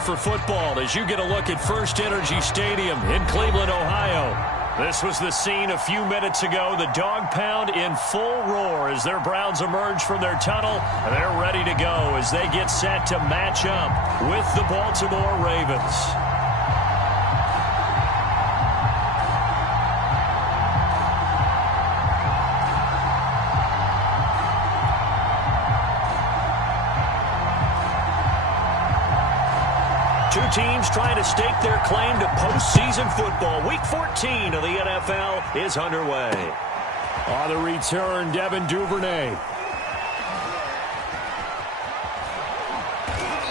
ready for football as you get a look at First Energy Stadium in Cleveland, Ohio. This was the scene a few minutes ago. The dog pound in full roar as their Browns emerge from their tunnel. And they're ready to go as they get set to match up with the Baltimore Ravens. Two teams trying to stake their claim to postseason football. Week 14 of the NFL is underway. On the return, Devin Duvernay.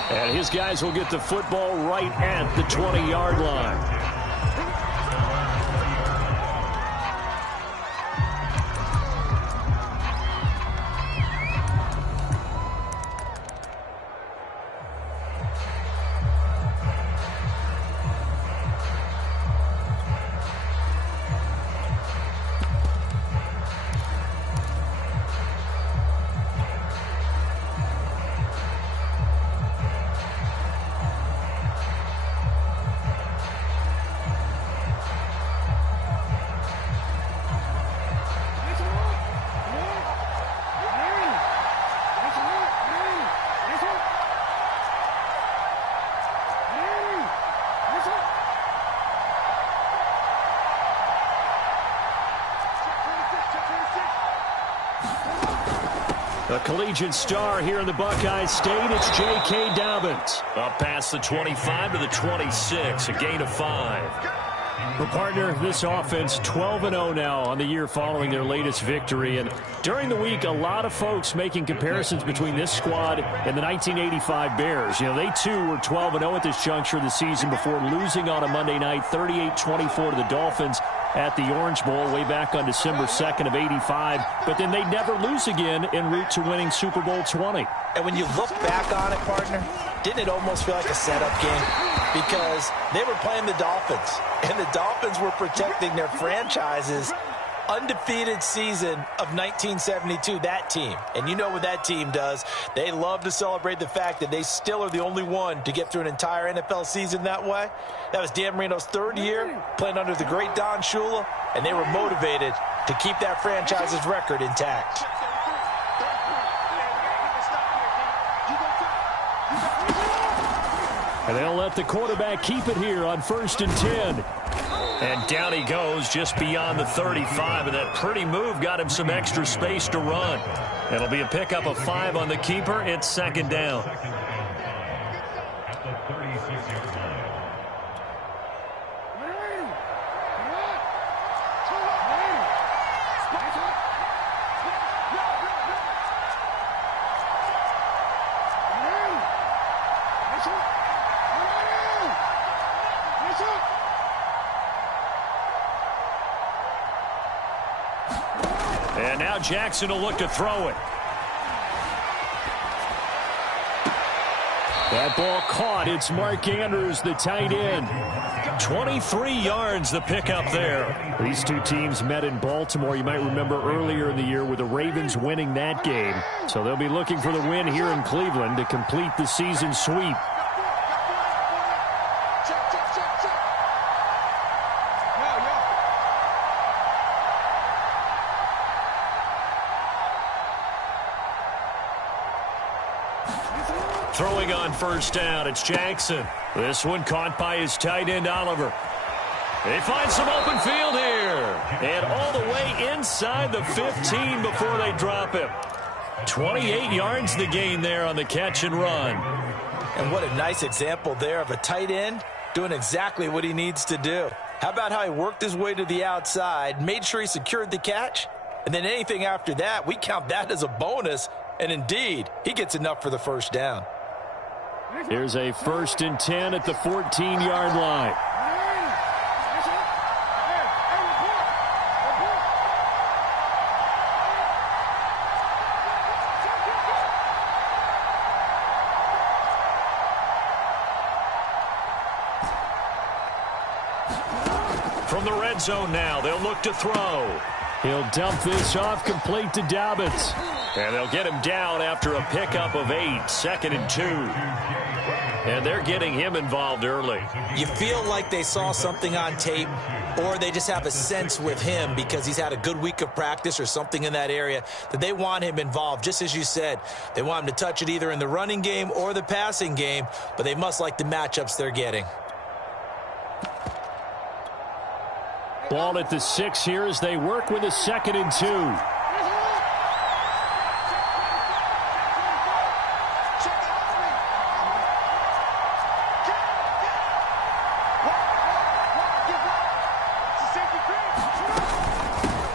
And his guys will get the football right at the 20-yard line. A collegiate star here in the Buckeye State, it's J.K. Dobbins. Up past the 25 to the 26, a gain of 5. Well, partner, this offense 12-0 now on the year following their latest victory. And during the week, a lot of folks making comparisons between this squad and the 1985 Bears. You know, they too were 12-0 at this juncture of the season before losing on a Monday night 38-24 to the Dolphins at the Orange Bowl way back on December 2nd of 85. But then they never lose again en route to winning Super Bowl 20. And when you look back on it, partner, didn't it almost feel like a setup game? Because they were playing the Dolphins, and the Dolphins were protecting their franchise's undefeated season of 1972, that team. And you know what that team does. They love to celebrate the fact that they still are the only one to get through an entire NFL season that way. That was Dan Marino's third year playing under the great Don Shula, and they were motivated to keep that franchise's record intact. And they'll let the quarterback keep it here on 1st and 10. And down he goes just beyond the 35. And that pretty move got him some extra space to run. It'll be a pickup of 5 on the keeper. It's 2nd down. And now Jackson will look to throw it. That ball caught. It's Mark Andrews, the tight end. 23 yards the pickup there. These two teams met in Baltimore. You might remember earlier in the year with the Ravens winning that game. So they'll be looking for the win here in Cleveland to complete the season sweep. Throwing on 1st down, it's Jackson. This one caught by his tight end, Oliver. They find some open field here. And all the way inside the 15 before they drop him. 28 yards the gain there on the catch and run. And what a nice example there of a tight end doing exactly what he needs to do. How about how he worked his way to the outside, made sure he secured the catch, and then anything after that, we count that as a bonus. And indeed, he gets enough for the 1st down. Here's a 1st and 10 at the 14-yard line. From the red zone now, they'll look to throw. He'll dump this off complete to Dobbins. And they'll get him down after a pickup of 8, 2nd and 2. And they're getting him involved early. You feel like they saw something on tape, or they just have a sense with him because he's had a good week of practice or something in that area that they want him involved. Just as you said, they want him to touch it either in the running game or the passing game, but they must like the matchups they're getting. Ball at the 6 here as they work with a 2nd and 2.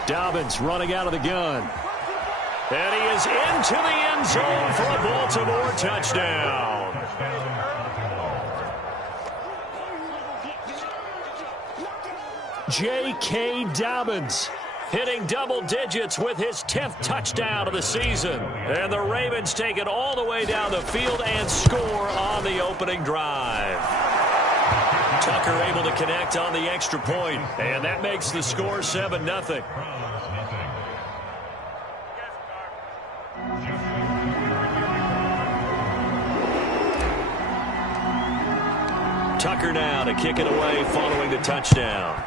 Dobbins running out of the gun. And he is into the end zone for a Baltimore touchdown. J.K. Dobbins hitting double digits with his 10th touchdown of the season. And the Ravens take it all the way down the field and score on the opening drive. Tucker able to connect on the extra point, and that makes the score 7-0. Tucker now to kick it away following the touchdown.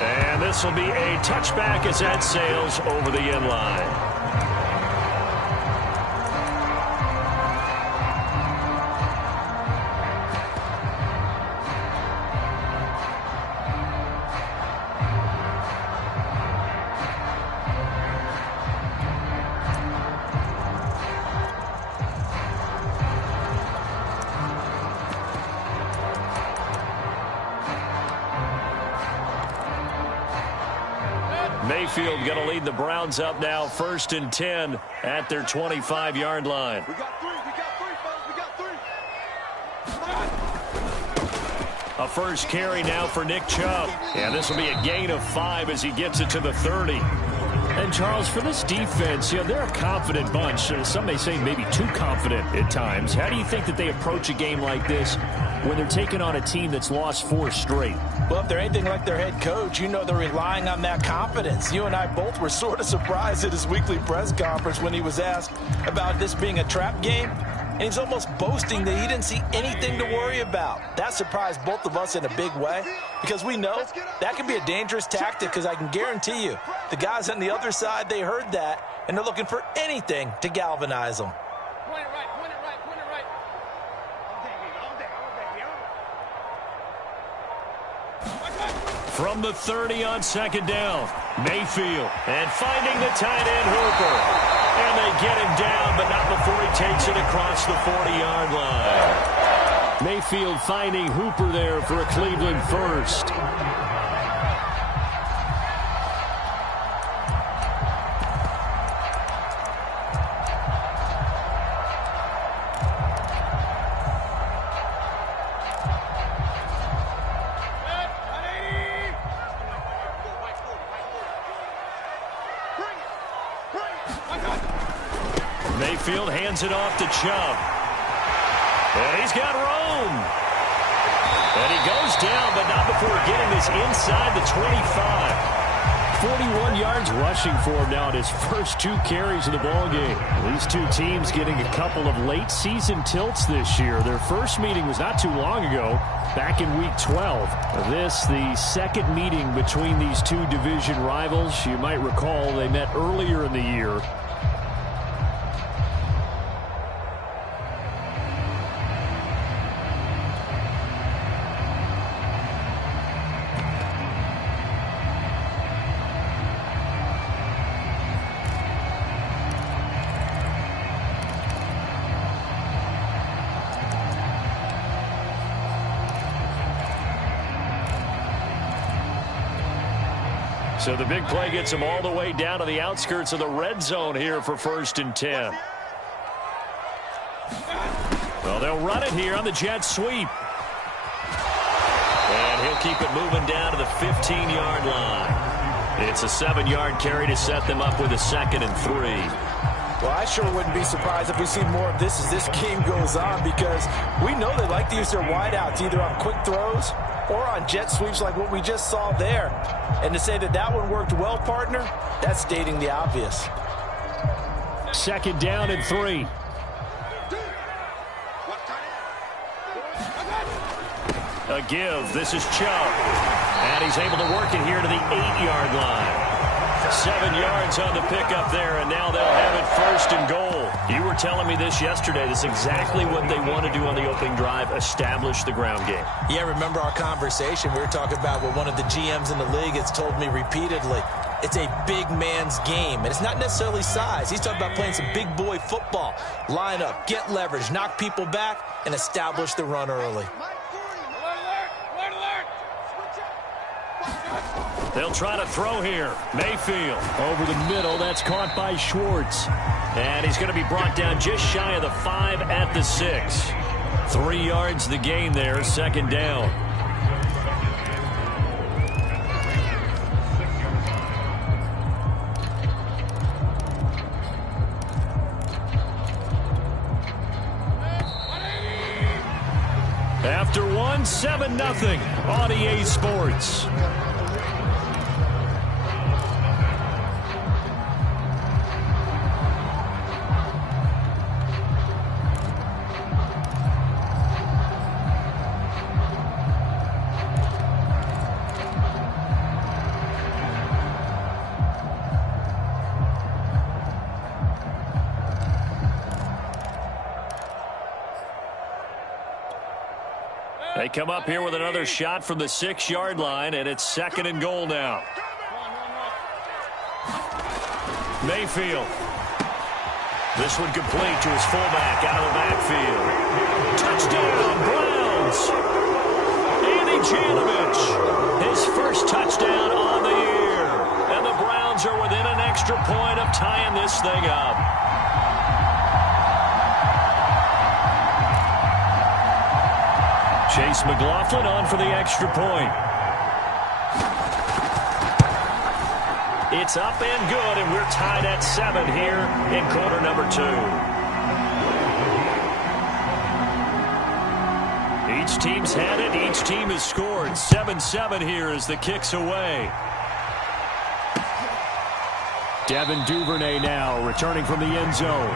And this will be a touchback as that sails over the end line. Mayfield going to lead the Browns up now, 1st and 10 at their 25-yard line. We got 3, folks. We got 3. A first carry now for Nick Chubb. And this will be a gain of 5 as he gets it to the 30. And, Charles, for this defense, they're a confident bunch. Some may say maybe too confident at times. How do you think that they approach a game like this when they're taking on a team that's lost 4 straight? Well, if they're anything like their head coach, you know they're relying on that confidence. You and I both were sort of surprised at his weekly press conference when he was asked about this being a trap game. And he's almost boasting that he didn't see anything to worry about. That surprised both of us in a big way because we know that can be a dangerous tactic because I can guarantee you the guys on the other side, they heard that, and they're looking for anything to galvanize them. Point it right. From the 30 on 2nd down, Mayfield, and finding the tight end Hooper. And they get him down, but not before he takes it across the 40-yard line. Mayfield finding Hooper there for a Cleveland first. Mayfield hands it off to Chubb. And he's got room. And he goes down, but not before getting this inside the 25. 41 yards rushing for him now at his first 2 carries of the ballgame. These two teams getting a couple of late season tilts this year. Their first meeting was not too long ago, back in week 12. This, the second meeting between these two division rivals. You might recall they met earlier in the year. So the big play gets him all the way down to the outskirts of the red zone here for 1st and 10. Well, they'll run it here on the jet sweep. And he'll keep it moving down to the 15-yard line. It's a 7-yard carry to set them up with a 2nd and 3. Well, I sure wouldn't be surprised if we see more of this as this game goes on, because we know they like to use their wideouts either on quick throws or on jet sweeps like what we just saw there. And to say that that one worked well, partner, that's stating the obvious. Second down and 3. A give. This is Chubb. And he's able to work it here to the 8-yard line. 7 yards on the pickup there, and now they'll have it first and goal. You were telling me this yesterday. This is exactly what they want to do on the opening drive, establish the ground game. Yeah, remember our conversation. We were talking about what one of the GMs in the league has told me repeatedly. It's a big man's game, and it's not necessarily size. He's talking about playing some big boy football. Line up, get leverage, knock people back, and establish the run early. They'll try to throw here. Mayfield over the middle. That's caught by Schwartz. And he's going to be brought down just shy of the 5 at the 6. 3 yards the gain there, second down. After 1, 7-0 on EA Sports. They come up here with another shot from the 6-yard line, and it's second and goal now. Mayfield. This one complete to his fullback out of the backfield. Touchdown, Browns. Andy Janovich, his first touchdown on the year. And the Browns are within an extra point of tying this thing up. Chase McLaughlin on for the extra point. It's up and good, and we're tied at 7 here in quarter number 2. Each team's had it. Each team has scored. 7-7 here as the kick's away. Devin Duvernay now returning from the end zone.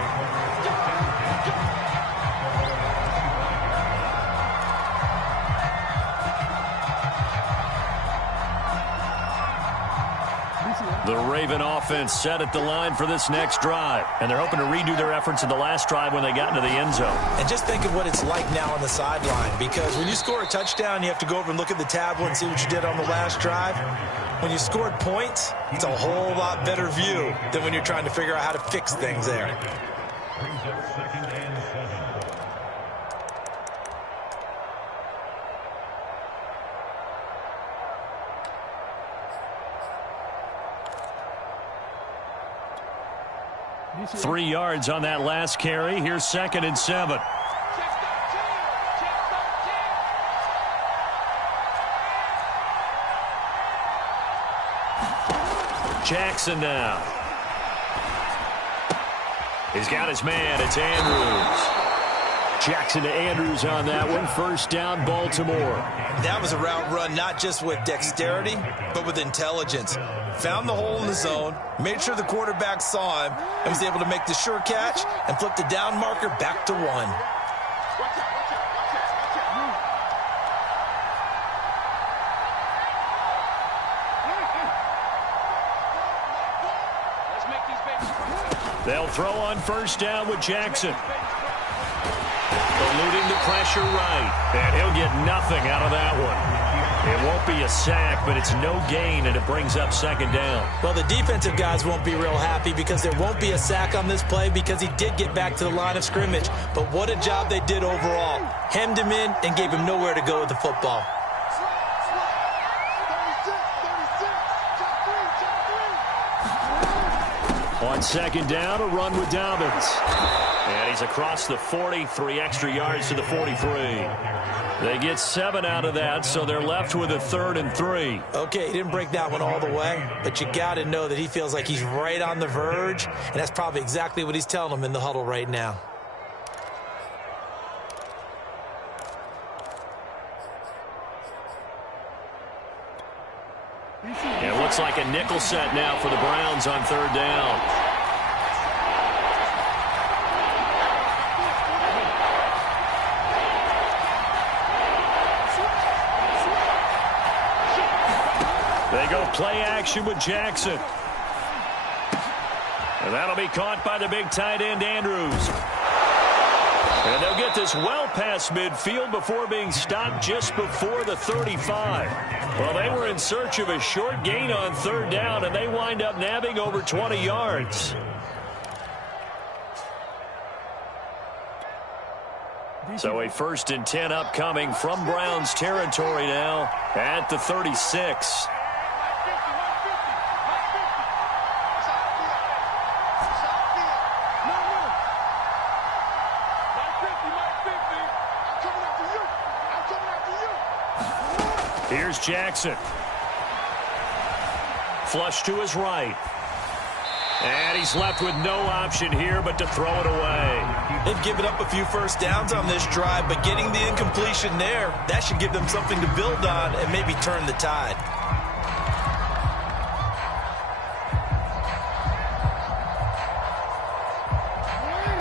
The Raven offense set at the line for this next drive. And they're hoping to redo their efforts in the last drive when they got into the end zone. And just think of what it's like now on the sideline. Because when you score a touchdown, you have to go over and look at the tablet and see what you did on the last drive. When you scored points, it's a whole lot better view than when you're trying to figure out how to fix things there. Three yards on that last carry. Here's second and 7. Jackson now. He's got his man. It's Andrews. Jackson to Andrews on that one. First down, Baltimore. That was a route run not just with dexterity, but with intelligence. Found the hole in the zone, made sure the quarterback saw him, and was able to make the sure catch and flip the down marker back to 1. They'll throw on first down with Jackson. Eluding the pressure right. And he'll get nothing out of that one. It won't be a sack, but it's no gain, and it brings up second down. Well, the defensive guys won't be real happy because there won't be a sack on this play because he did get back to the line of scrimmage. But what a job they did overall. Hemmed him in and gave him nowhere to go with the football. On second down, a run with Dobbins. And he's across the 40, 3 extra yards to the 43. They get 7 out of that, so they're left with a 3rd and 3. Okay, he didn't break that one all the way, but you got to know that he feels like he's right on the verge, and that's probably exactly what he's telling them in the huddle right now. It looks like a nickel set now for the Browns on 3rd down. go play action with Jackson. And that'll be caught by the big tight end, Andrews. And they'll get this well past midfield before being stopped just before the 35. Well, they were in search of a short gain on third down, and they wind up nabbing over 20 yards. So a 1st and 10 upcoming from Browns territory now at the 36. Here's Jackson. Flush to his right. And he's left with no option here but to throw it away. They've given up a few first downs on this drive, but getting the incompletion there, that should give them something to build on and maybe turn the tide.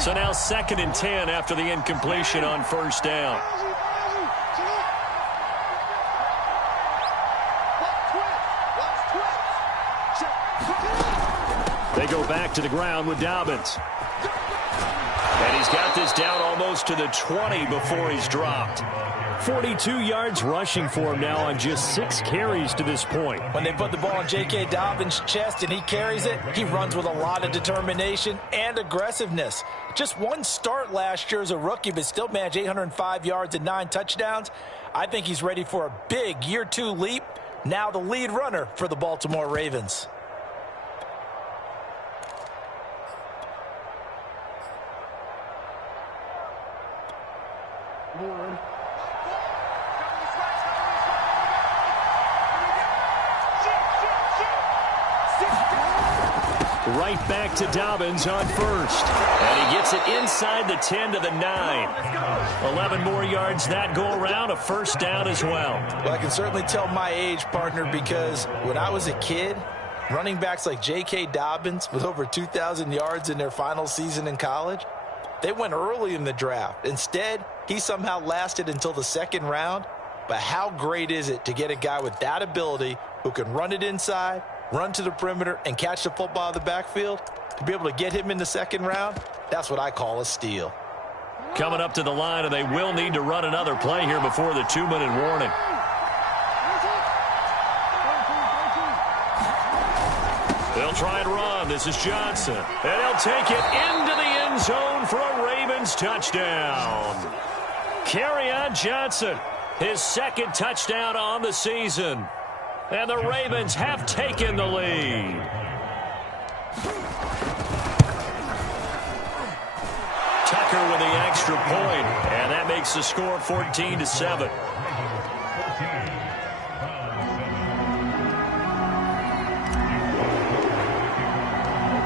So now 2nd and 10 after the incompletion on first down. They go back to the ground with Dobbins. And he's got this down almost to the 20 before he's dropped. 42 yards rushing for him now on just 6 carries to this point. When they put the ball in J.K. Dobbins' chest and he carries it, he runs with a lot of determination and aggressiveness. Just one start last year as a rookie, but still managed 805 yards and 9 touchdowns. I think he's ready for a big year 2 leap. Now the lead runner for the Baltimore Ravens. Right back to Dobbins on first. And he gets it inside the 10 to the 9. 11 more yards that go around, a first down as well. Well, I can certainly tell my age, partner, because when I was a kid, running backs like J.K. Dobbins with over 2,000 yards in their final season in college, they went early in the draft. Instead, he somehow lasted until the 2nd round. But how great is it to get a guy with that ability who can run it inside, run to the perimeter, and catch the football out of the backfield? To be able to get him in the 2nd round, that's what I call a steal. Coming up to the line, and they will need to run another play here before the 2-minute warning. They'll try and run. This is Johnson. And he'll take it into the end zone for a Ravens touchdown. Kerryon Johnson, his 2nd touchdown on the season. And the Ravens have taken the lead. Tucker with the extra point, and that makes the score 14-7.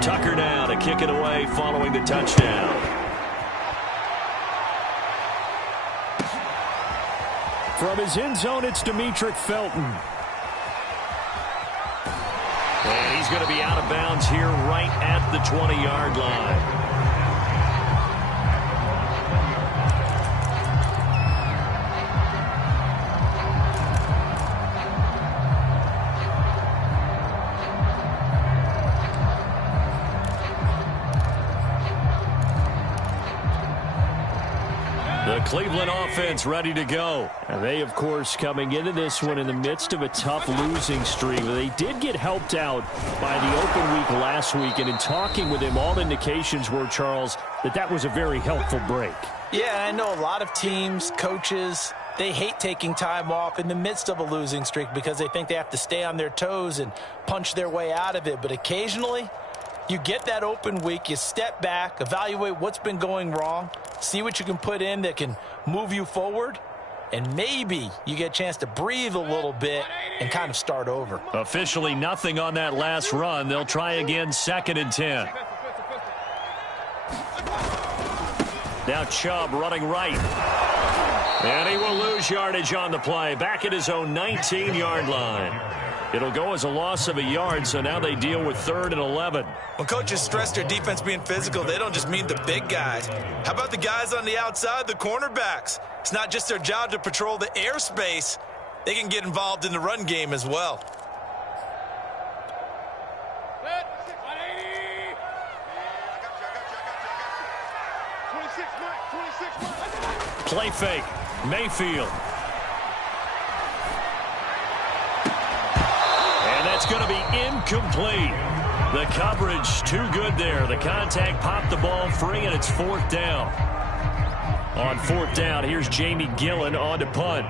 Tucker now to kick it away following the touchdown. From his end zone, it's Demetric Felton. And he's going to be out of bounds here right at the 20-yard line. The Cleveland offense ready to go. And they, of course, coming into this one in the midst of a tough losing streak. They did get helped out by the open week last week. And in talking with him, all indications were, Charles, that was a very helpful break. Yeah, I know a lot of teams, coaches, they hate taking time off in the midst of a losing streak because they think they have to stay on their toes and punch their way out of it. But occasionally, you get that open week, you step back, evaluate what's been going wrong, see what you can put in that can move you forward, and maybe you get a chance to breathe a little bit and kind of start over. Officially nothing on that last run. They'll try again, 2nd and 10. Now Chubb running right. And he will lose yardage on the play, back at his own 19-yard line. It'll go as a loss of a yard, so now they deal with 3rd and 11. When coaches stress their defense being physical, they don't just mean the big guys. How about the guys on the outside, the cornerbacks? It's not just their job to patrol the airspace. They can get involved in the run game as well. Play fake. Mayfield. And that's going to be incomplete. The coverage too good there. The contact popped the ball free, and it's fourth down. On fourth down, here's Jamie Gillen on to punt.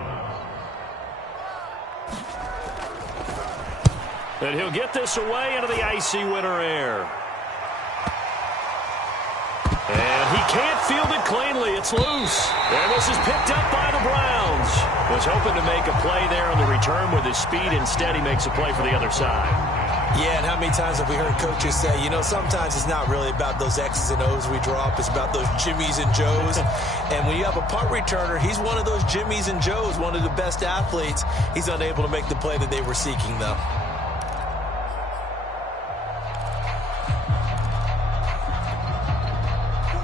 And he'll get this away into the icy winter air. And he can't field it cleanly. It's loose. And this is picked up by the Browns. Was hoping to make a play there on the return with his speed. Instead, he makes a play for the other side. Yeah, and how many times have we heard coaches say, you know, sometimes it's not really about those X's and O's we drop. It's about those Jimmies and Joes. And when you have a punt returner, he's one of those Jimmies and Joes, one of the best athletes. He's unable to make the play that they were seeking, though.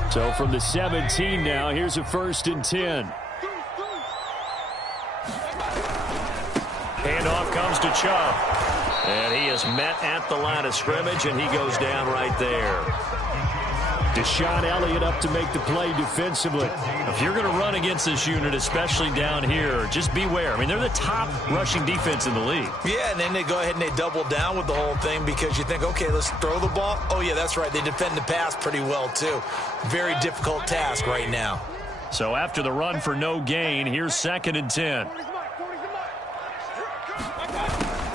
So from the 17 now, here's a 1st and 10. Handoff comes to Chubb. And he is met at the line of scrimmage, and he goes down right there. Deshaun Elliott up to make the play defensively. If you're going to run against this unit, especially down here, just beware. I mean, they're the top rushing defense in the league. Yeah, and then they go ahead and they double down with the whole thing because you think, okay, let's throw the ball. Oh, yeah, that's right. They defend the pass pretty well, too. Very difficult task right now. So after the run for no gain, here's 2nd and 10.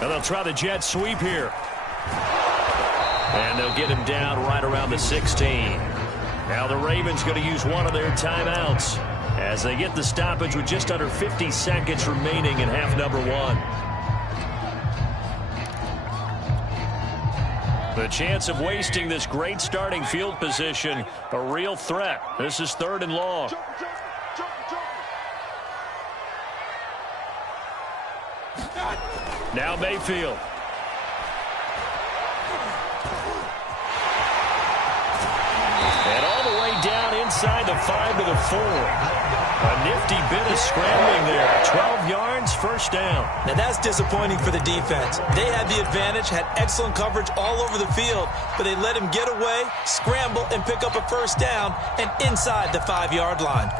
And they'll try the jet sweep here. And they'll get him down right around the 16. Now the Ravens going to use one of their timeouts as they get the stoppage with just under 50 seconds remaining in half number 1. The chance of wasting this great starting field position, a real threat. This is 3rd and long. Now Mayfield. And all the way down inside the 5 to the 4. A nifty bit of scrambling there. 12 yards, 1st down. Now that's disappointing for the defense. They had the advantage, had excellent coverage all over the field, but they let him get away, scramble, and pick up a 1st down and inside the 5-yard line.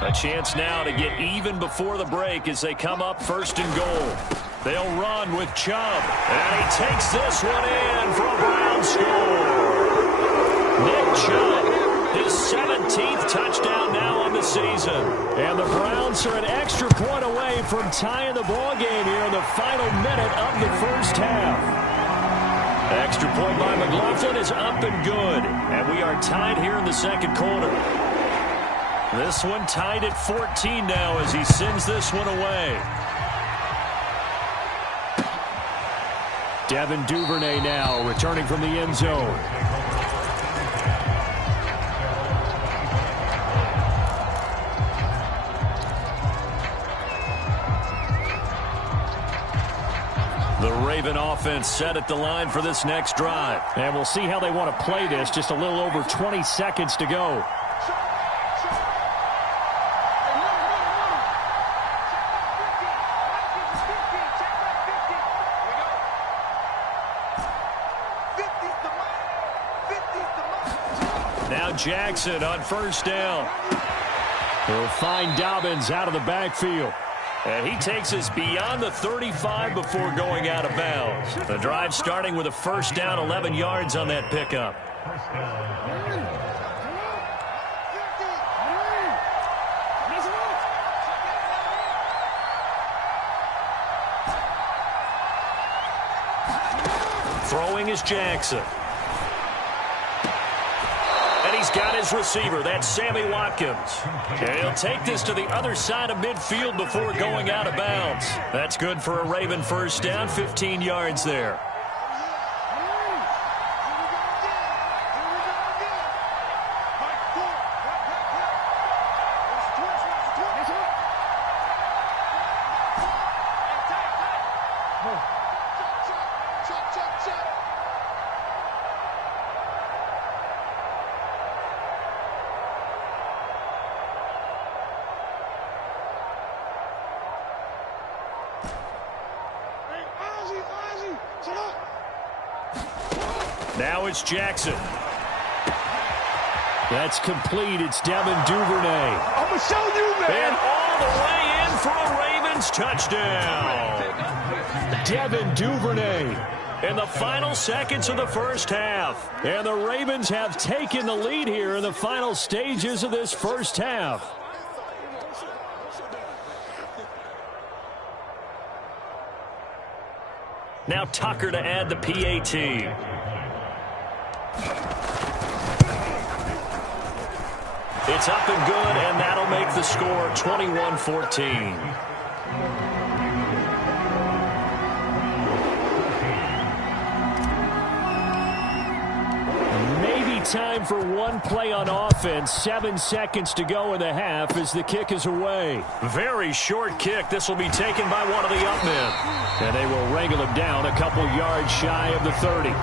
A chance now to get even before the break as they come up 1st and goal. They'll run with Chubb. And he takes this one in for a Brown score. Nick Chubb, his 17th touchdown now on the season. And the Browns are an extra point away from tying the ball game here in the final minute of the 1st half. Extra point by McLaughlin is up and good. And we are tied here in the 2nd quarter. This one tied at 14 now as he sends this one away. Devin Duvernay now returning from the end zone. The Raven offense set at the line for this next drive. And we'll see how they want to play this. Just a little over 20 seconds to go. Jackson on 1st down. He'll find Dobbins out of the backfield. And he takes us beyond the 35 before going out of bounds. The drive starting with a 1st down, 11 yards on that pickup. Throwing is Jackson. He's got his receiver. That's Sammy Watkins. And he'll take this to the other side of midfield before going out of bounds. That's good for a Raven 1st down, 15 yards there. Now it's Jackson. That's complete. It's Devin Duvernay. I'm going to show you, man. And all the way in for a Ravens touchdown. Devin Duvernay in the final seconds of the first half. And the Ravens have taken the lead here in the final stages of this first half. Now Tucker to add the PAT. It's up and good, and that'll make the score 21-14. Maybe time for one play on offense. 7 seconds to go in the half as the kick is away. Very short kick. This will be taken by one of the up men. And they will wrangle him down a couple yards shy of the 30.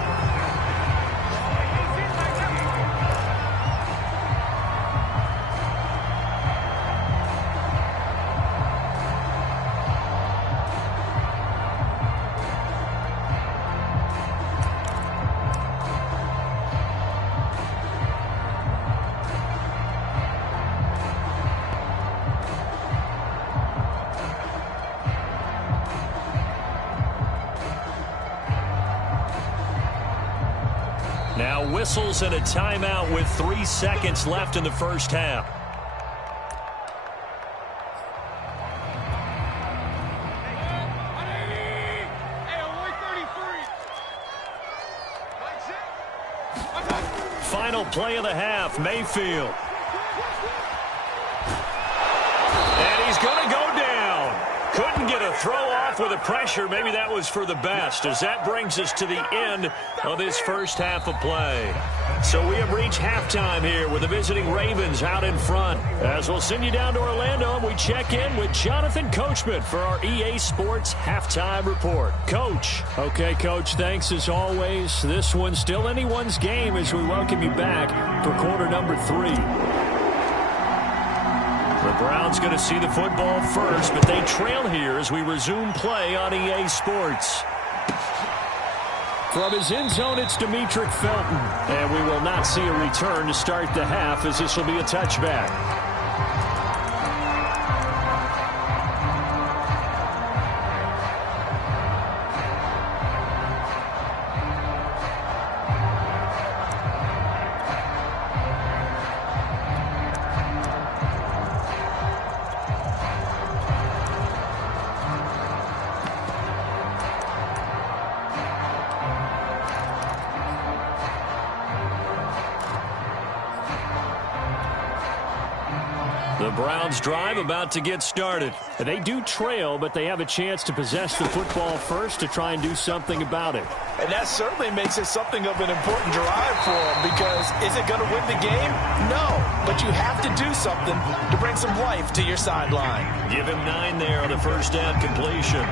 Now whistles and a timeout with 3 seconds left in the first half. Final play of the half, Mayfield. And he's going to go down. Couldn't get a throw off with the pressure. Maybe that was for the best, as that brings us to the end of this first half of play. So we have reached halftime here with the visiting Ravens out in front. As we'll send you down to Orlando, and we check in with Jonathan Coachman for our EA Sports Halftime Report. Coach. Okay, Coach, thanks as always. This one's still anyone's game as we welcome you back for quarter number 3. The Browns going to see the football first, but they trail here as we resume play on EA Sports. From his end zone, it's Demetric Felton. And we will not see a return to start the half, as this will be a touchback. The Browns drive about to get started. They do trail, but they have a chance to possess the football first to try and do something about it. And that certainly makes it something of an important drive for them, because is it going to win the game? No, but you have to do something to bring some life to your sideline. Give him 9 there on the first down completion.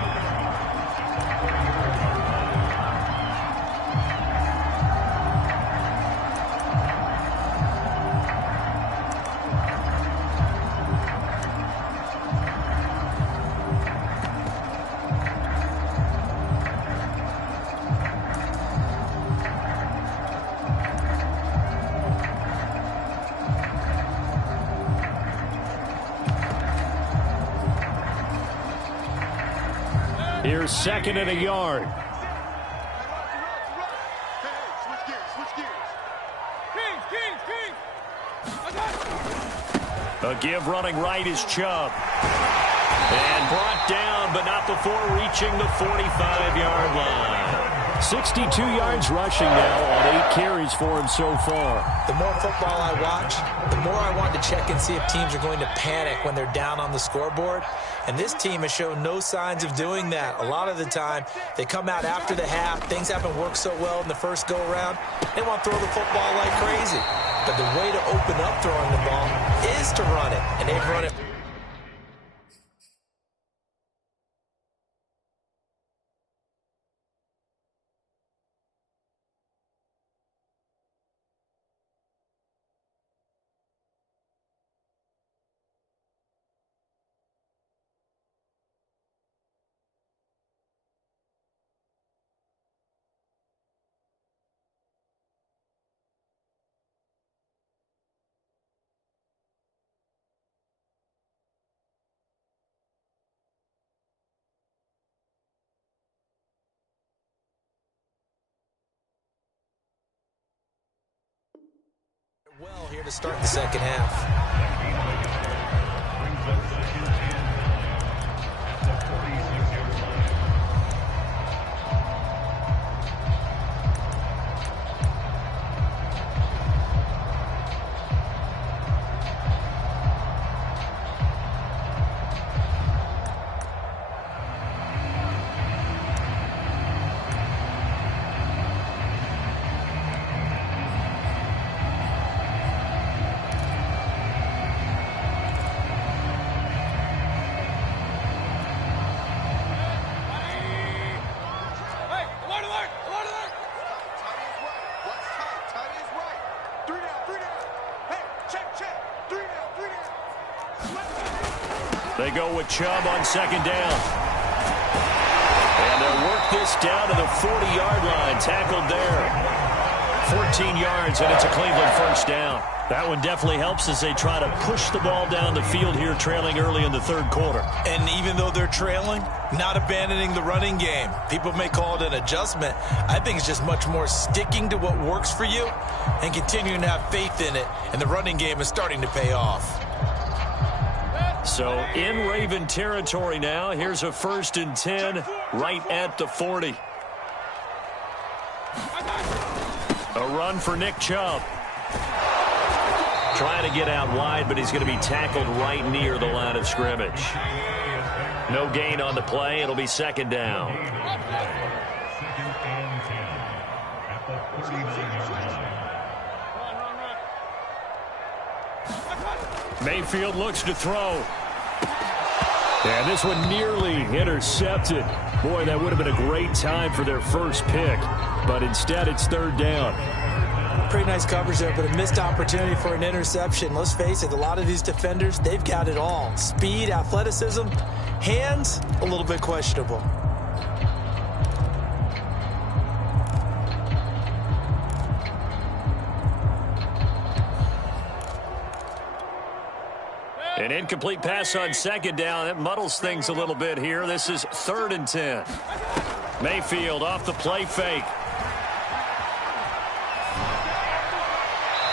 Here's 2nd and a yard. A give running right is Chubb. And brought down, but not before reaching the 45-yard line. 62 yards rushing now on 8 carries for him so far. The more football I watch, the more I want to check and see if teams are going to panic when they're down on the scoreboard. And this team has shown no signs of doing that. A lot of the time, they come out after the half. Things haven't worked so well in the first go-around. They want to throw the football like crazy. But the way to open up throwing the ball is to run it. And they've run it. Well, here to start the second half. They go with Chubb on second down. And they'll work this down to the 40-yard line. Tackled there. 14 yards, and it's a Cleveland first down. That one definitely helps as they try to push the ball down the field here, trailing early in the third quarter. And even though they're trailing, not abandoning the running game. People may call it an adjustment. I think it's just much more sticking to what works for you and continuing to have faith in it. And the running game is starting to pay off. So in Raven territory now. Here's a 1st and 10 right at the 40. A run for Nick Chubb. Trying to get out wide, but he's going to be tackled right near the line of scrimmage. No gain on the play. It'll be second down. Mayfield looks to throw. And this one nearly intercepted. Boy, that would have been a great time for their first pick. But instead, it's third down. Pretty nice coverage there, but a missed opportunity for an interception. Let's face it, a lot of these defenders, they've got it all. Speed, athleticism, hands, a little bit questionable. An incomplete pass on second down. That muddles things a little bit here. This is 3rd and 10. Mayfield off the play fake.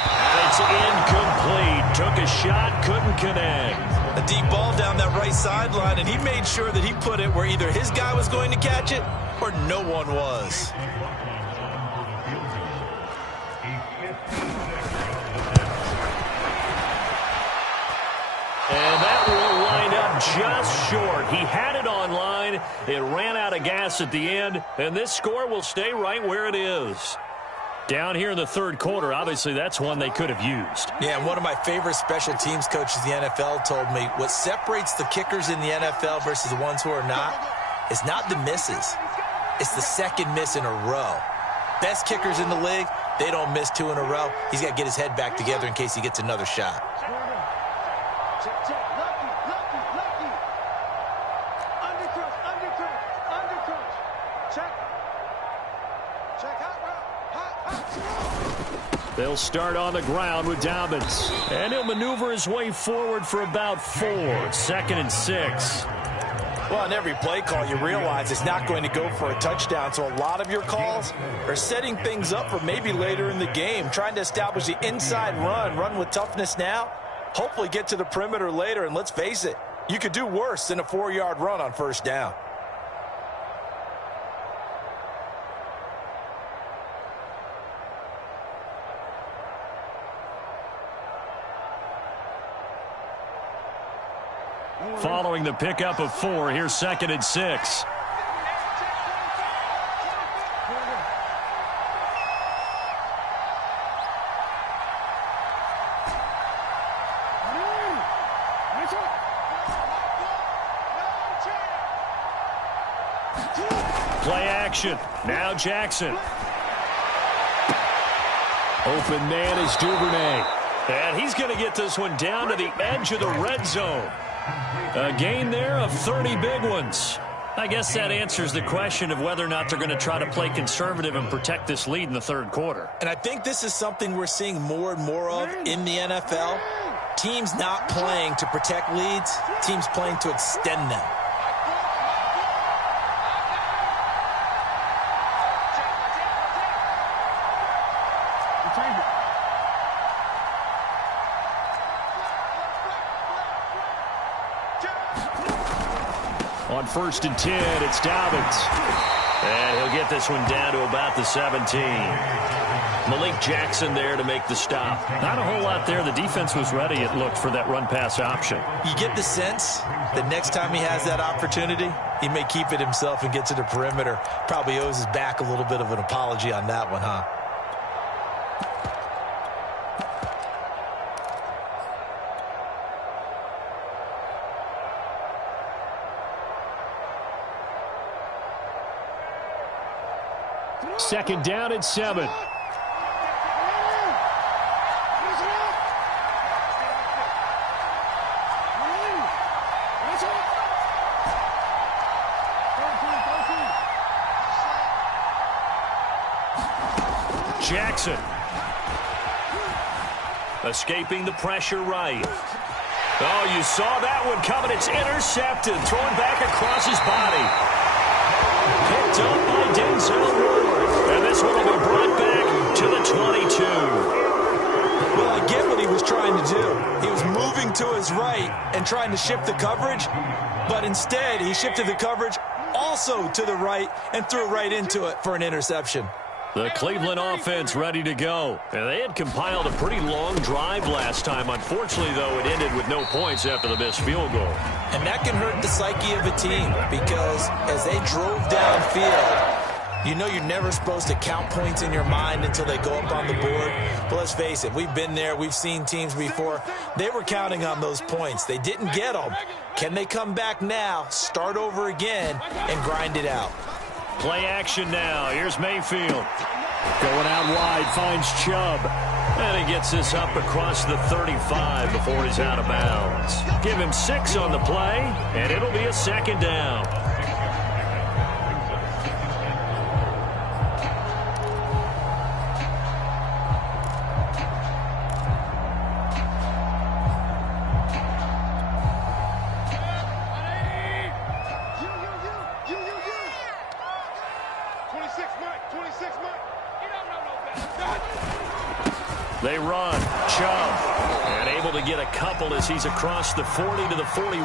And it's incomplete. Took a shot, couldn't connect. A deep ball down that right sideline, and he made sure that he put it where either his guy was going to catch it or no one was. And that will wind up just short. He had it on line. It ran out of gas at the end, and this score will stay right where it is. Down here in the third quarter, obviously that's one they could have used. Yeah, and one of my favorite special teams coaches in the NFL told me what separates the kickers in the NFL versus the ones who are not is not the misses. It's the second miss in a row. Best kickers in the league, they don't miss 2 in a row. He's got to get his head back together in case he gets another shot. Check, check. Lucky. Under crunch. Check. Hot. They'll start on the ground with Dobbins. And he'll maneuver his way forward for about 4. 2nd and 6. Well, on every play call, you realize it's not going to go for a touchdown. So a lot of your calls are setting things up for maybe later in the game, trying to establish the inside run with toughness now. Hopefully get to the perimeter later, and let's face it, you could do worse than a 4-yard run on first down. Following the pickup of 4, here's 2nd and 6. Play action. Now Jackson. Open man is Duvernay. And he's going to get this one down to the edge of the red zone. A gain there of 30 big ones. I guess that answers the question of whether or not they're going to try to play conservative and protect this lead in the third quarter. And I think this is something we're seeing more and more of in the NFL. Teams not playing to protect leads, teams playing to extend them. On 1st and 10, it's Dobbins. And he'll get this one down to about the 17. Malik Jackson there to make the stop. Not a whole lot there. The defense was ready, it looked, for that run-pass option. You get the sense that next time he has that opportunity, he may keep it himself and get to the perimeter. Probably owes his back a little bit of an apology on that one, huh? Second down and 7. Jackson. Escaping the pressure right. Oh, you saw that one coming. It's intercepted. Thrown back across his body. Picked up by Denzel Ward. And this one will be brought back to the 22. Well, I get what he was trying to do. He was moving to his right and trying to shift the coverage, but instead he shifted the coverage also to the right and threw right into it for an interception. The Cleveland offense ready to go. And they had compiled a pretty long drive last time. Unfortunately, though, it ended with no points after the missed field goal. And that can hurt the psyche of a team because as they drove downfield, you know you're never supposed to count points in your mind until they go up on the board. But let's face it, we've been there. We've seen teams before. They were counting on those points. They didn't get them. Can they come back now, start over again, and grind it out? Play action now. Here's Mayfield. Going out wide, finds Chubb. And he gets this up across the 35 before he's out of bounds. Give him 6 on the play, and it'll be a second down. They run. Chubb. And able to get a couple as he's across the 40 to the 41.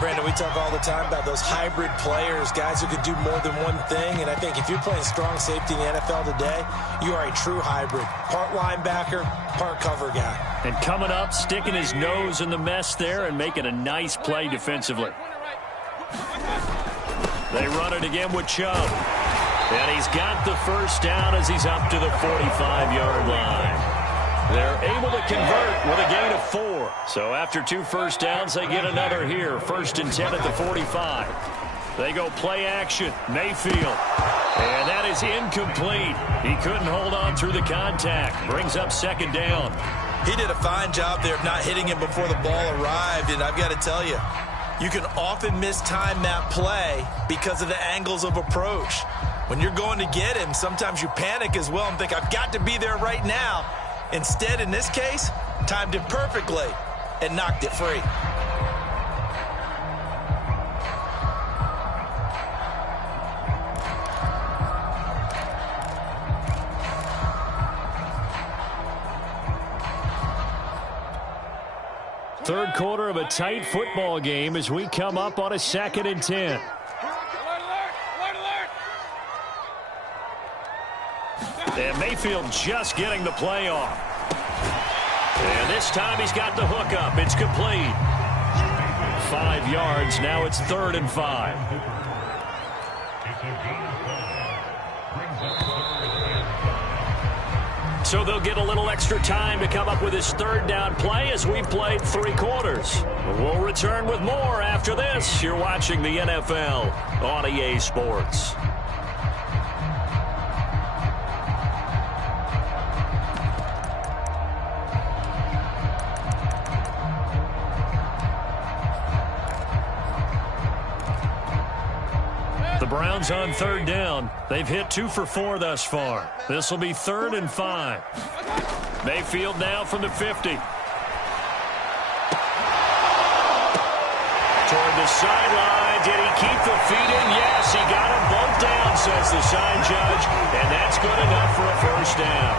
Brandon, we talk all the time about those hybrid players, guys who can do more than one thing. And I think if you're playing strong safety in the NFL today, you are a true hybrid. Part linebacker, part cover guy. And coming up, sticking his nose in the mess there and making a nice play defensively. They run it again with Chubb. And he's got the first down as he's up to the 45-yard line. They're able to convert with a gain of 4. So after 2 first downs, they get another here. 1st and 10 at the 45. They go play action. Mayfield. And that is incomplete. He couldn't hold on through the contact. Brings up second down. He did a fine job there of not hitting him before the ball arrived. And I've got to tell you, you can often mistime that play because of the angles of approach. When you're going to get him, sometimes you panic as well and think, I've got to be there right now. Instead, in this case, timed it perfectly and knocked it free. Third quarter of a tight football game as we come up on a 2nd and 10. And Mayfield just getting the play off. And this time he's got the hook up. It's complete. 5 yards. Now it's 3rd and 5. So they'll get a little extra time to come up with his 3rd down play as we played 3 quarters. We'll return with more after this. You're watching the NFL on EA Sports. The Browns on 3rd down. They've hit 2 for 4 thus far. This will be 3rd and 5. Mayfield now from the 50. Toward the sideline. Did he keep the feet in? Yes, he got them both down, says the sign judge. And that's good enough for a 1st down.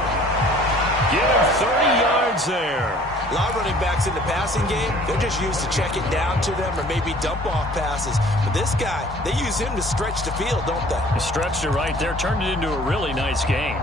Give him 30 yards there. A lot of running backs in the passing game, they're just used to check it down to them or maybe dump off passes. But this guy, they use him to stretch the field, don't they? He stretched it right there, turned it into a really nice game.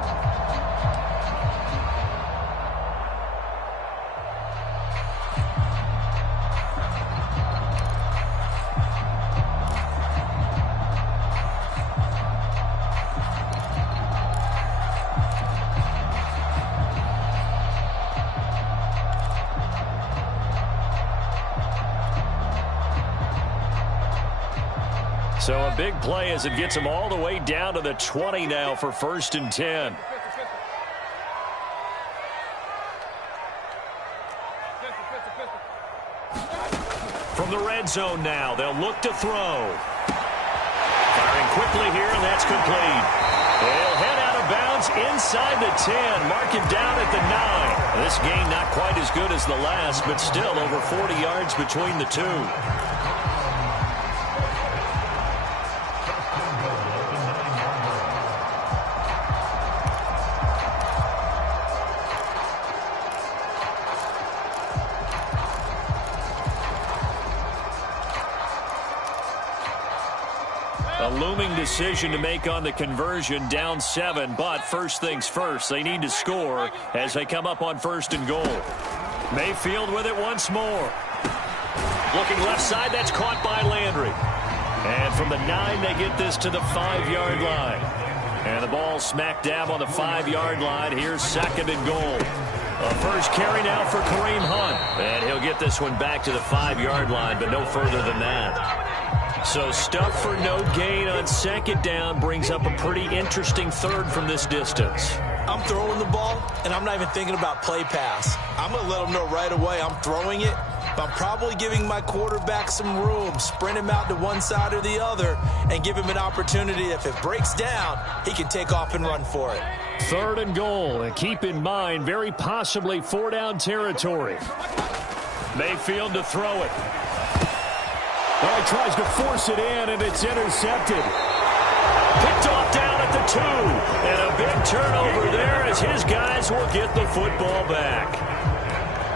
So a big play as it gets him all the way down to the 20 now for 1st and 10. From the red zone now, they'll look to throw. Firing quickly here, and that's complete. They'll head out of bounds inside the 10, mark him down at the 9. This gain not quite as good as the last, but still over 40 yards between the two. A looming decision to make on the conversion, down 7, but first things first, they need to score as they come up on 1st and goal. Mayfield with it once more. Looking left side, that's caught by Landry. And from the 9, they get this to the 5-yard line. And the ball smack dab on the 5-yard line. Here's 2nd and goal. A first carry now for Kareem Hunt. And he'll get this one back to the 5-yard line, but no further than that. So stuff for no gain on 2nd down brings up a pretty interesting 3rd from this distance. I'm throwing the ball, and I'm not even thinking about play pass. I'm going to let them know right away I'm throwing it, but I'm probably giving my quarterback some room, sprint him out to one side or the other, and give him an opportunity. If it breaks down, he can take off and run for it. 3rd and goal, and keep in mind, very possibly 4-down territory. Mayfield to throw it. Well, he tries to force it in, and it's intercepted. Picked off down at the 2. And a big turnover there as his guys will get the football back.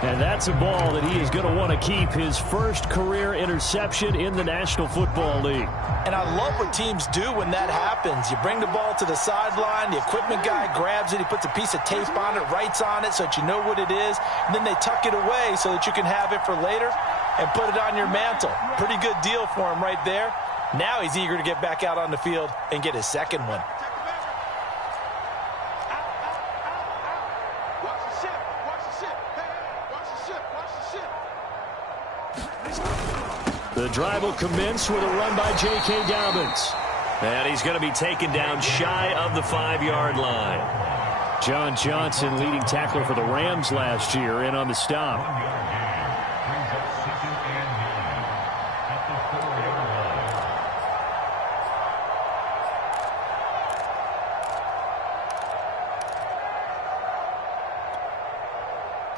And that's a ball that he is going to want to keep, his first career interception in the National Football League. And I love what teams do when that happens. You bring the ball to the sideline, the equipment guy grabs it, he puts a piece of tape on it, writes on it so that you know what it is, and then they tuck it away so that you can have it for later and put it on your mantle. Pretty good deal for him right there. Now he's eager to get back out on the field and get his 2nd one. The drive will commence with a run by J.K. Dobbins. And he's going to be taken down shy of the 5-yard line. John Johnson, leading tackler for the Rams last year, in on the stop.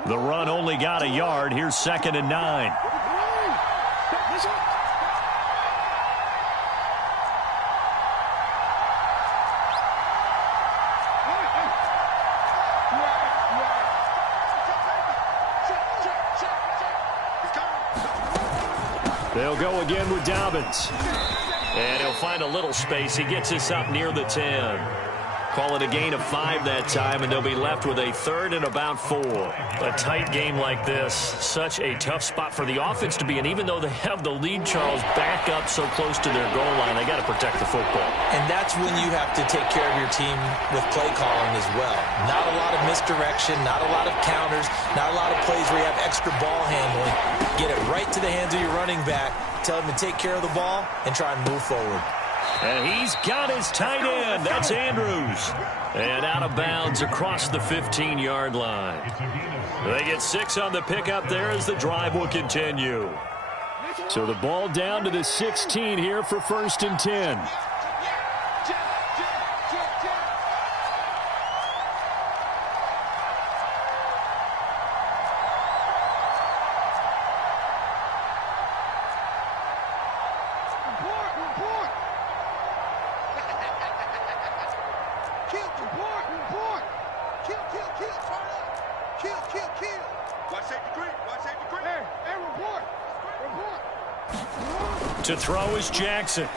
The run only got a yard. Here's 2nd and 9. They'll go again with Dobbins. And he'll find a little space. He gets this up near the 10. Call it a gain of 5 that time, and they'll be left with a 3rd and about 4. A tight game like this, such a tough spot for the offense to be in. Even though they have the lead, Charles, back up so close to their goal line, they got to protect the football. And that's when you have to take care of your team with play calling as well. Not a lot of misdirection, not a lot of counters, not a lot of plays where you have extra ball handling. Get it right to the hands of your running back, tell him to take care of the ball, and try and move forward. And he's got his tight end. That's Andrews. And out of bounds across the 15-yard line. They get 6 on the pickup there as the drive will continue. So the ball down to the 16 here for 1st and 10. Watch safety green. To throw is Jackson.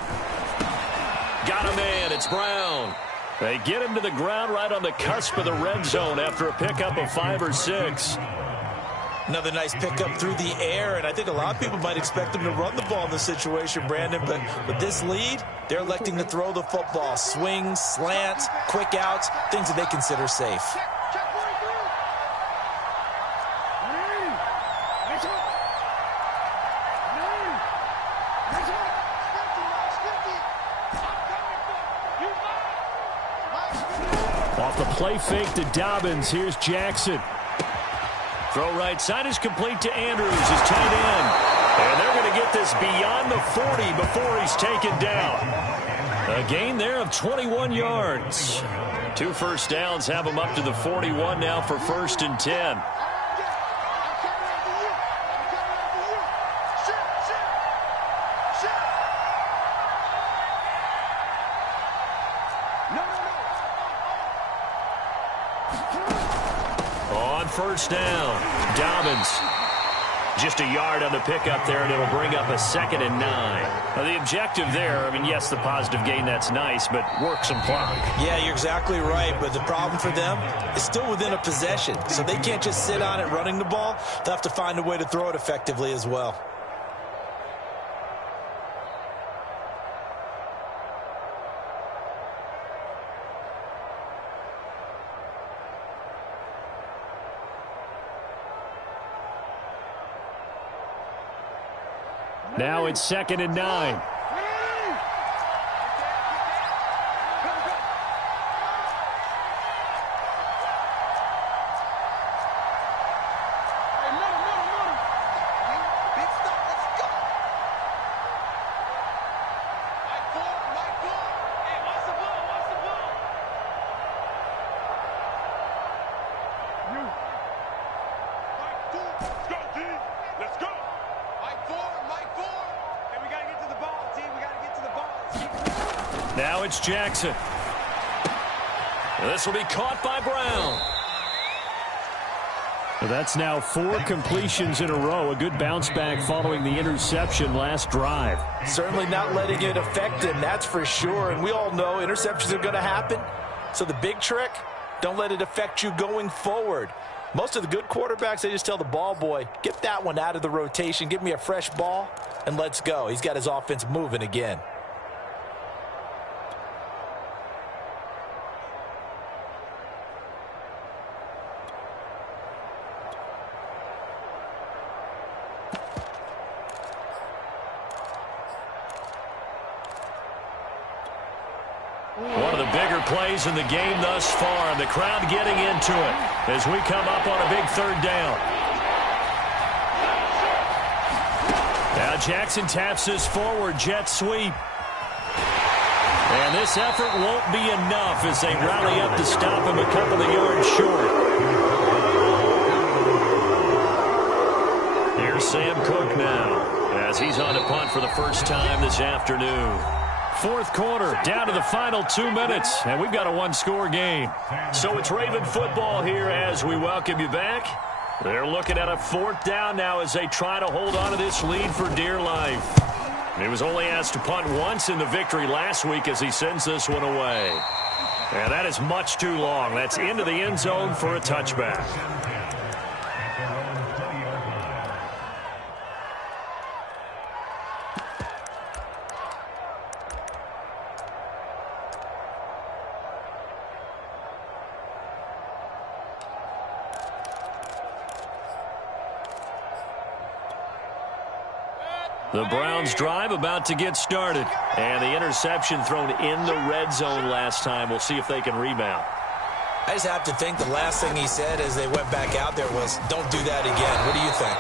Got a man. It's Brown. They get him to the ground right on the cusp of the red zone after a pickup of 5 or 6. Another nice pickup through the air, and I think a lot of people might expect him to run the ball in this situation, Brandon, but with this lead, they're electing to throw the football. Swings, slants, quick outs, things that they consider safe. Off the play fake to Dobbins, here's Jackson. Throw right side is complete to Andrews, his tight end. And they're going to get this beyond the 40 before he's taken down. A gain there of 21 yards. 2 first downs have him up to the 41 now for 1st and 10. On 1st down, Dobbins. Just a yard on the pickup there, and it'll bring up a 2nd and 9. Now, the objective there, I mean, yes, the positive gain, that's nice, but work some clock. Yeah, you're exactly right, but the problem for them is still within a possession, so they can't just sit on it running the ball. They'll have to find a way to throw it effectively as well. Now it's 2nd and 9. Now it's Jackson. This will be caught by Brown. That's now 4 completions in a row. A good bounce back following the interception last drive. Certainly not letting it affect him, that's for sure. And we all know interceptions are going to happen. So the big trick, don't let it affect you going forward. Most of the good quarterbacks, they just tell the ball boy, get that one out of the rotation, give me a fresh ball, and let's go. He's got his offense moving again. One of the bigger plays in the game thus far, and the crowd getting into it as we come up on a big 3rd down. Now Jackson taps this forward jet sweep. And this effort won't be enough as they rally up to stop him a couple of yards short. Here's Sam Cook now as he's on to punt for the first time this afternoon. 4th quarter, down to the final 2 minutes, and we've got a 1-score game. So it's Raven football here as we welcome you back. They're looking at a 4th down now as they try to hold on to this lead for dear life. He was only asked to punt once in the victory last week as he sends this one away. And that is much too long. That's into the end zone for a touchback. The Browns drive about to get started. And the interception thrown in the red zone last time. We'll see if they can rebound. I just have to think the last thing he said as they went back out there was, don't do that again. What do you think?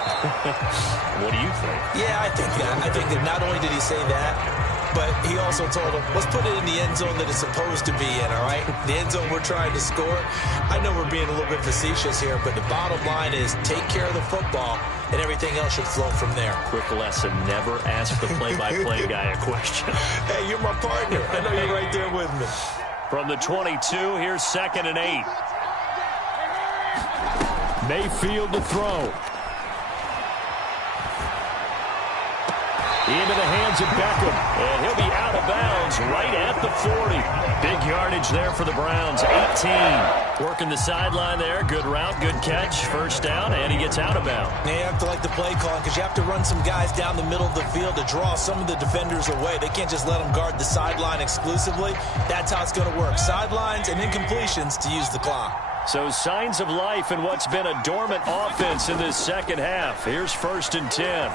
What do you think? Yeah, I think that. I think that not only did he say that, but he also told him, let's put it in the end zone that it's supposed to be in, all right? The end zone we're trying to score. I know we're being a little bit facetious here, but the bottom line is take care of the football, and everything else should flow from there. Quick lesson, never ask the play-by-play guy a question. Hey, you're my partner. I know you're right there with me. From the 22, here's 2nd and 8. Mayfield to throw. Into the hands of Beckham. And he'll be out of bounds right at the 40. Big yardage there for the Browns, 18. Working the sideline there. Good route, good catch. First down, and he gets out of bounds. Yeah, you have to like the play calling because you have to run some guys down the middle of the field to draw some of the defenders away. They can't just let them guard the sideline exclusively. That's how it's going to work. Sidelines and incompletions to use the clock. So signs of life in what's been a dormant offense in this second half. Here's 1st and 10.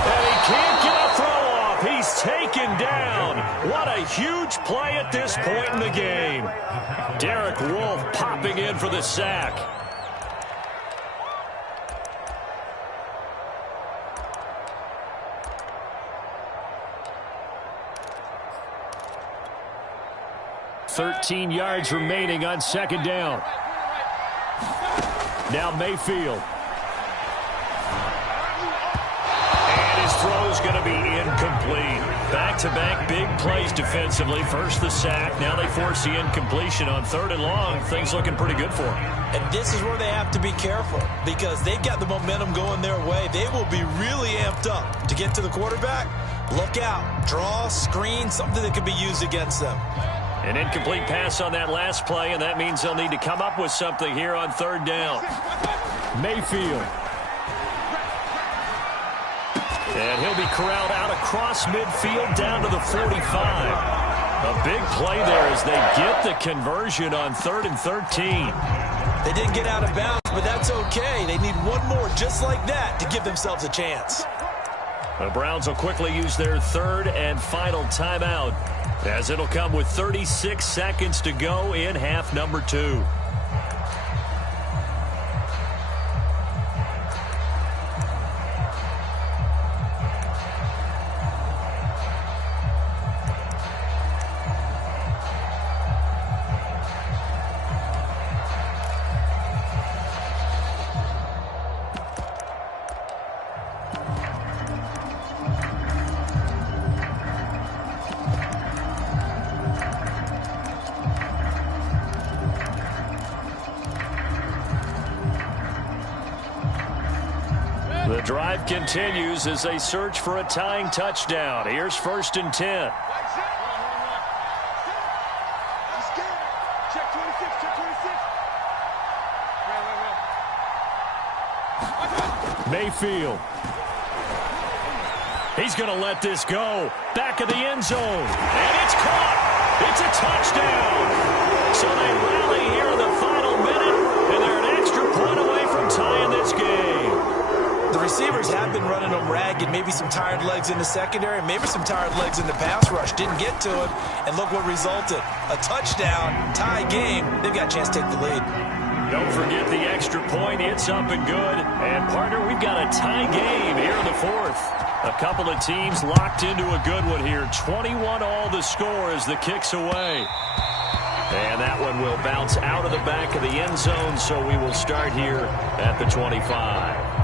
And he can't get a throw off. He's taken down. What a huge play at this point in the game. Derek Wolfe popping in for the sack. $13 yards remaining on 2nd down. Now Mayfield. Throw's going to be incomplete. Back-to-back big plays defensively. First the sack. Now they force the incompletion on 3rd and long. Things looking pretty good for them. And this is where they have to be careful because they've got the momentum going their way. They will be really amped up to get to the quarterback. Look out. Draw, screen, something that could be used against them. An incomplete pass on that last play, and that means they'll need to come up with something here on 3rd down. Mayfield. And he'll be corralled out across midfield down to the 45. A big play there as they get the conversion on 3rd and 13. They didn't get out of bounds, but that's okay. They need one more just like that to give themselves a chance. The Browns will quickly use their 3rd and final timeout as it'll come with 36 seconds to go in half number 2. The drive continues as they search for a tying touchdown. Here's 1st and 10. Check 26, check 26. Mayfield. He's going to let this go. Back of the end zone. And it's caught. It's a touchdown. So they rally here in the final minute, and they're an extra point away from tying this game. The receivers have been running them ragged. Maybe some tired legs in the secondary, maybe some tired legs in the pass rush. Didn't get to it, and look what resulted. A touchdown, tie game. They've got a chance to take the lead. Don't forget the extra point. It's up and good. And, partner, we've got a tie game here in the 4th. A couple of teams locked into a good one here. 21 all the score as the kick's away. And that one will bounce out of the back of the end zone, so we will start here at the 25.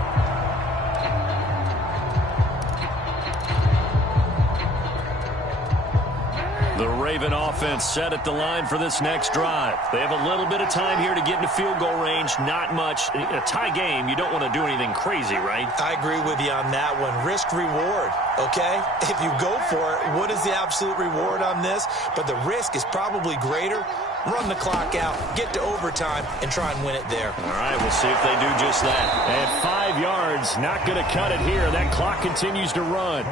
The Raven offense set at the line for this next drive. They have a little bit of time here to get into field goal range. Not much. A tie game, you don't want to do anything crazy, right? I agree with you on that one. Risk reward, okay? If you go for it, what is the absolute reward on this? But the risk is probably greater. Run the clock out, get to overtime, and try and win it there. All right, we'll see if they do just that. At 5 yards, not going to cut it here. That clock continues to run.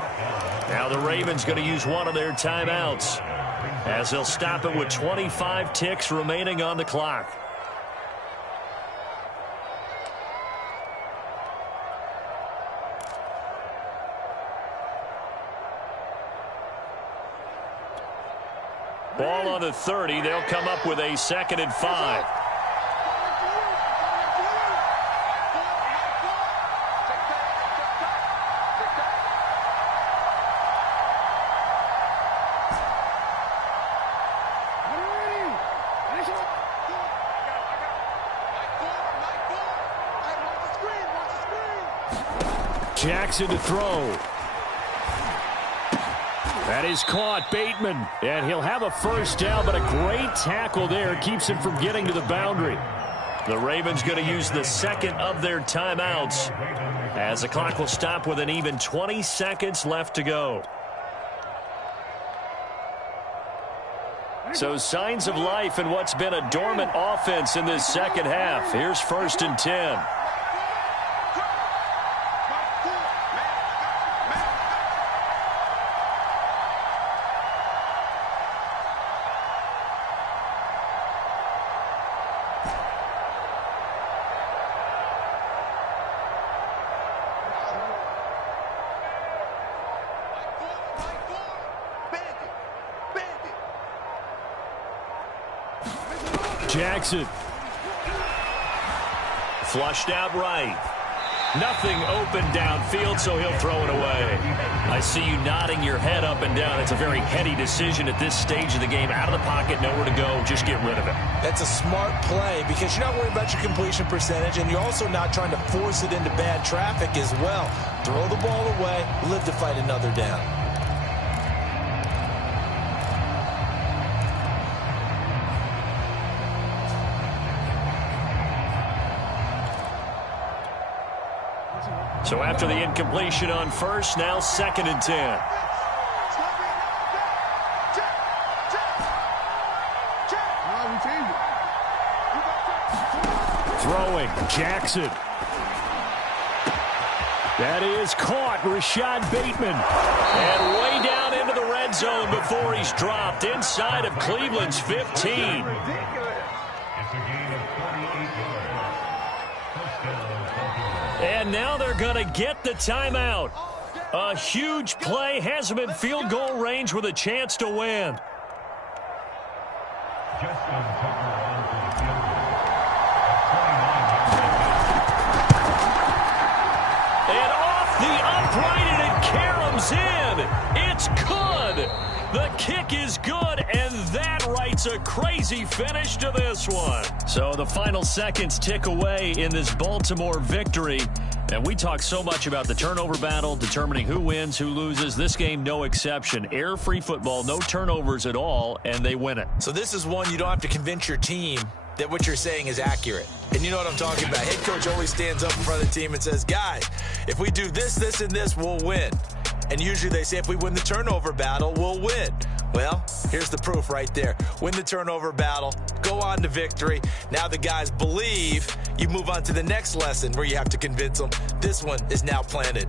Now the Ravens going to use one of their timeouts as they'll stop it with 25 ticks remaining on the clock. Ball on the 30. They'll come up with a 2nd and 5. Jackson to throw. That is caught. Bateman. And he'll have a first down, but a great tackle there keeps him from getting to the boundary. The Ravens going to use the second of their timeouts as the clock will stop with an even 20 seconds left to go. So signs of life in what's been a dormant offense in this second half. Here's 1st and 10. Jackson. Flushed out right. Nothing open downfield, so he'll throw it away. I see you nodding your head up and down. It's a very heady decision at this stage of the game. Out of the pocket, nowhere to go. Just get rid of it. That's a smart play because you're not worried about your completion percentage, and you're also not trying to force it into bad traffic as well. Throw the ball away, live to fight another down. So after the incompletion on first, now 2nd and 10. Throwing, Jackson. That is caught, Rashad Bateman. And way down into the red zone before he's dropped inside of Cleveland's 15. And now they're going to get the timeout. A huge play has them in field goal range with a chance to win. And off the upright, and it caroms in. It's good. The kick is good, and that writes a crazy finish to this one. So the final seconds tick away in this Baltimore victory. And we talk so much about the turnover battle, determining who wins, who loses. This game, no exception. Air-free football, no turnovers at all, and they win it. So this is one you don't have to convince your team that what you're saying is accurate. And you know what I'm talking about. Head coach always stands up in front of the team and says, guys, if we do this, this, and this, we'll win. And usually they say if we win the turnover battle, we'll win. Well, here's the proof right there. Win the turnover battle, go on to victory. Now the guys believe. You move on to the next lesson where you have to convince them. This one is now planted.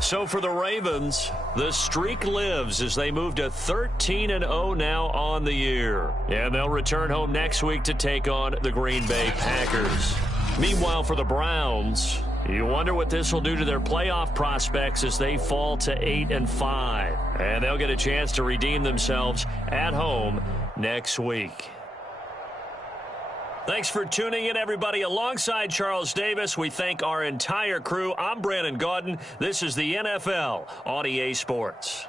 So for the Ravens, the streak lives as they move to 13-0 now on the year. And they'll return home next week to take on the Green Bay Packers. Meanwhile, for the Browns, you wonder what this will do to their playoff prospects as they fall to 8-5. And they'll get a chance to redeem themselves at home next week. Thanks for tuning in, everybody. Alongside Charles Davis, we thank our entire crew. I'm Brandon Gaudin. This is the NFL on EA Sports.